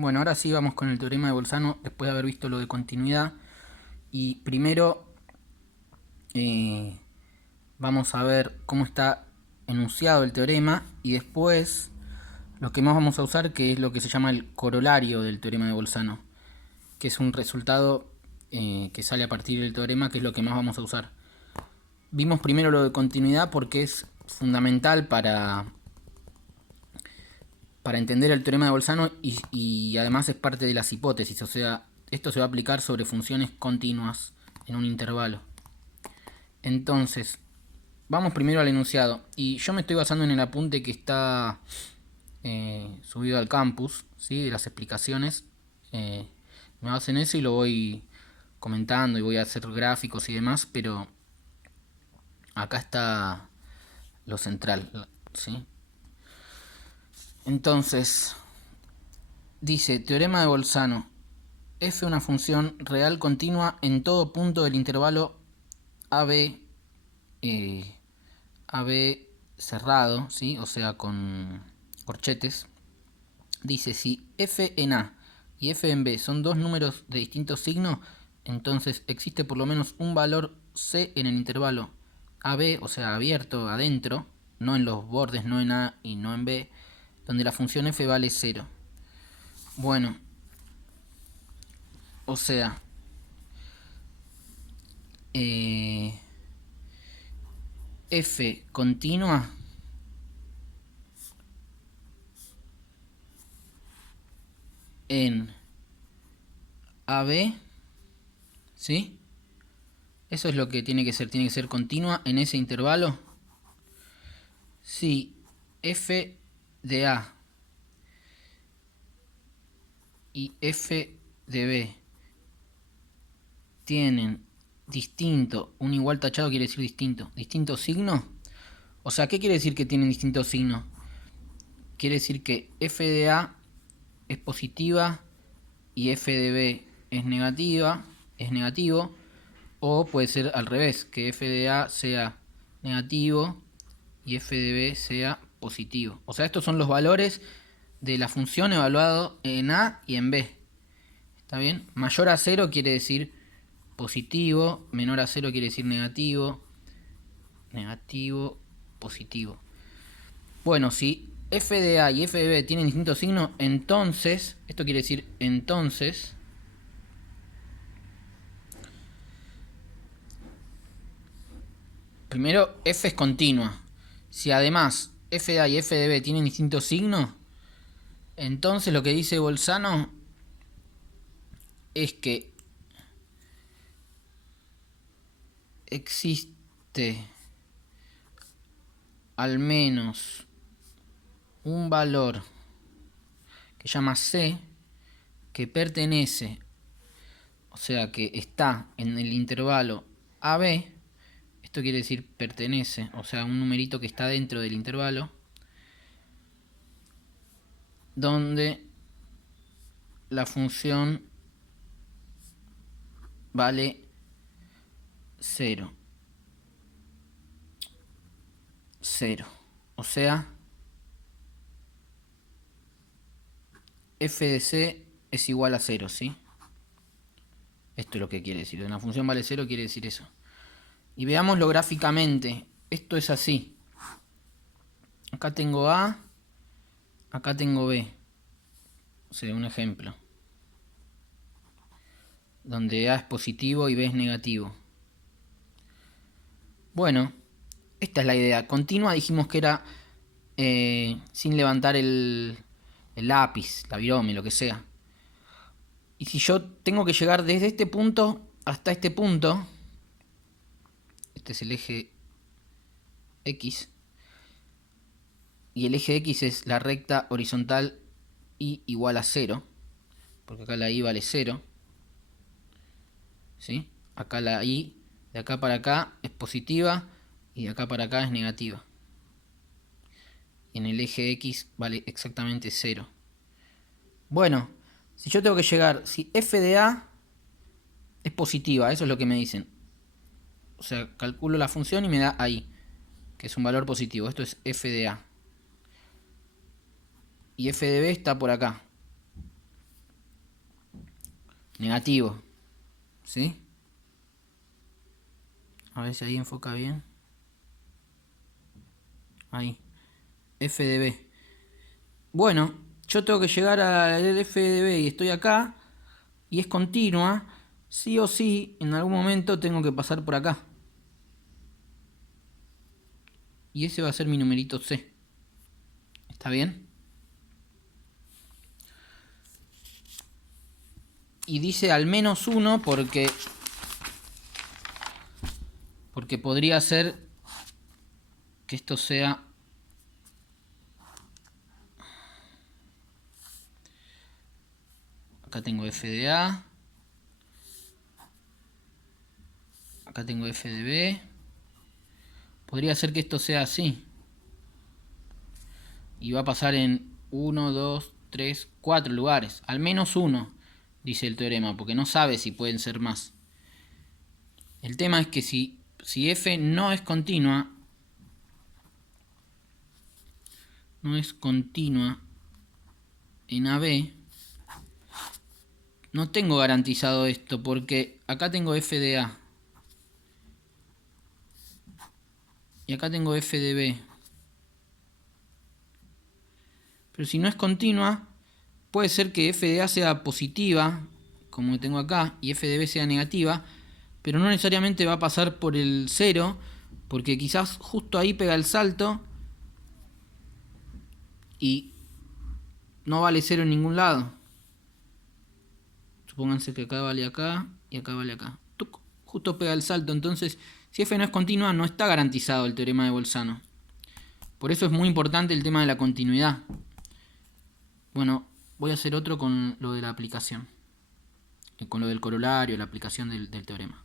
Bueno, ahora sí vamos con el teorema de Bolzano después de haber visto lo de continuidad. Y primero eh, vamos a ver cómo está enunciado el teorema y después lo que más vamos a usar, que es lo que se llama el corolario del teorema de Bolzano, que es un resultado que sale a partir del teorema, que es lo que más vamos a usar. Vimos primero lo de continuidad porque es fundamental para entender el teorema de Bolzano y además es parte de las hipótesis, o sea, esto se va a aplicar sobre funciones continuas en un intervalo. Entonces, vamos primero al enunciado y yo me estoy basando en el apunte que está subido al campus, ¿sí? De las explicaciones. Me baso en eso y lo voy comentando y voy a hacer gráficos y demás, pero acá está lo central, ¿sí? Entonces, dice, teorema de Bolzano. F una función real continua en todo punto del intervalo AB, eh, AB cerrado, ¿sí? O sea, con corchetes. Dice, si F en A y F en B son dos números de distintos signos, entonces existe por lo menos un valor C en el intervalo AB, o sea, abierto adentro, no en los bordes, no en A y no en B, donde la función F vale 0. Bueno, o sea, F continua en AB, ¿sí? Eso es lo que tiene que ser continua en ese intervalo. Si F de A y F de B tienen distinto, un igual tachado quiere decir distinto signo. O sea, ¿qué quiere decir que tienen distintos signos? Quiere decir que F de A es positiva y F de B es negativo, o puede ser al revés, que F de A sea negativo y F de B sea positivo. O sea, estos son los valores de la función evaluado en A y en B. ¿Está bien? Mayor a 0 quiere decir positivo, menor a 0 quiere decir negativo, positivo. Bueno, si F de A y F de B tienen distintos signos, entonces, esto quiere decir entonces, primero F es continua. Si además F de A y F de B tienen distintos signos, entonces lo que dice Bolzano es que existe al menos un valor que llama C que pertenece, o sea que está en el intervalo AB. Esto quiere decir pertenece, o sea un numerito que está dentro del intervalo, donde la función vale 0. O sea, f de c es igual a 0, ¿sí? Esto es lo que quiere decir. Una función vale 0 quiere decir eso. Y veámoslo gráficamente. Esto es así. Acá tengo A, acá tengo B. O sea, un ejemplo. Donde A es positivo y B es negativo. Bueno, esta es la idea. Continua dijimos que era sin levantar el lápiz, la virome, lo que sea. Y si yo tengo que llegar desde este punto hasta este punto, este es el eje X, y el eje X es la recta horizontal y igual a 0, porque acá la y vale 0, ¿sí? Acá la y de acá para acá es positiva y de acá para acá es negativa. Y en el eje X vale exactamente 0. Bueno, si yo tengo que llegar, si f de A es positiva, eso es lo que me dicen. O sea, calculo la función y me da ahí, que es un valor positivo. Esto es f de A. Y f de B está por acá. negativo. ¿Sí? A ver si ahí enfoca bien. Ahí. F de B. Bueno, yo tengo que llegar al F de B y estoy acá. Y es continua. Sí o sí, en algún momento tengo que pasar por acá. Y ese va a ser mi numerito C. ¿Está bien? Y dice al menos 1 porque podría ser que esto sea acá tengo F de A, acá tengo F de B, podría ser que esto sea así y va a pasar en 1, 2, 3, 4 lugares, al menos 1 dice el teorema, porque no sabe si pueden ser más. El tema es que si F no es continua en AB, no tengo garantizado esto, porque acá tengo F de A y acá tengo F de B. Pero si no es continua, puede ser que F de A sea positiva, como tengo acá, y F de B sea negativa, pero no necesariamente va a pasar por el 0, porque quizás justo ahí pega el salto y no vale 0 en ningún lado. Supónganse que acá vale acá y acá vale acá. ¡Tuc! Justo pega el salto, entonces si F no es continua no está garantizado el teorema de Bolzano. Por eso es muy importante el tema de la continuidad. Bueno, voy a hacer otro con lo de la aplicación. Con lo del corolario, la aplicación del teorema.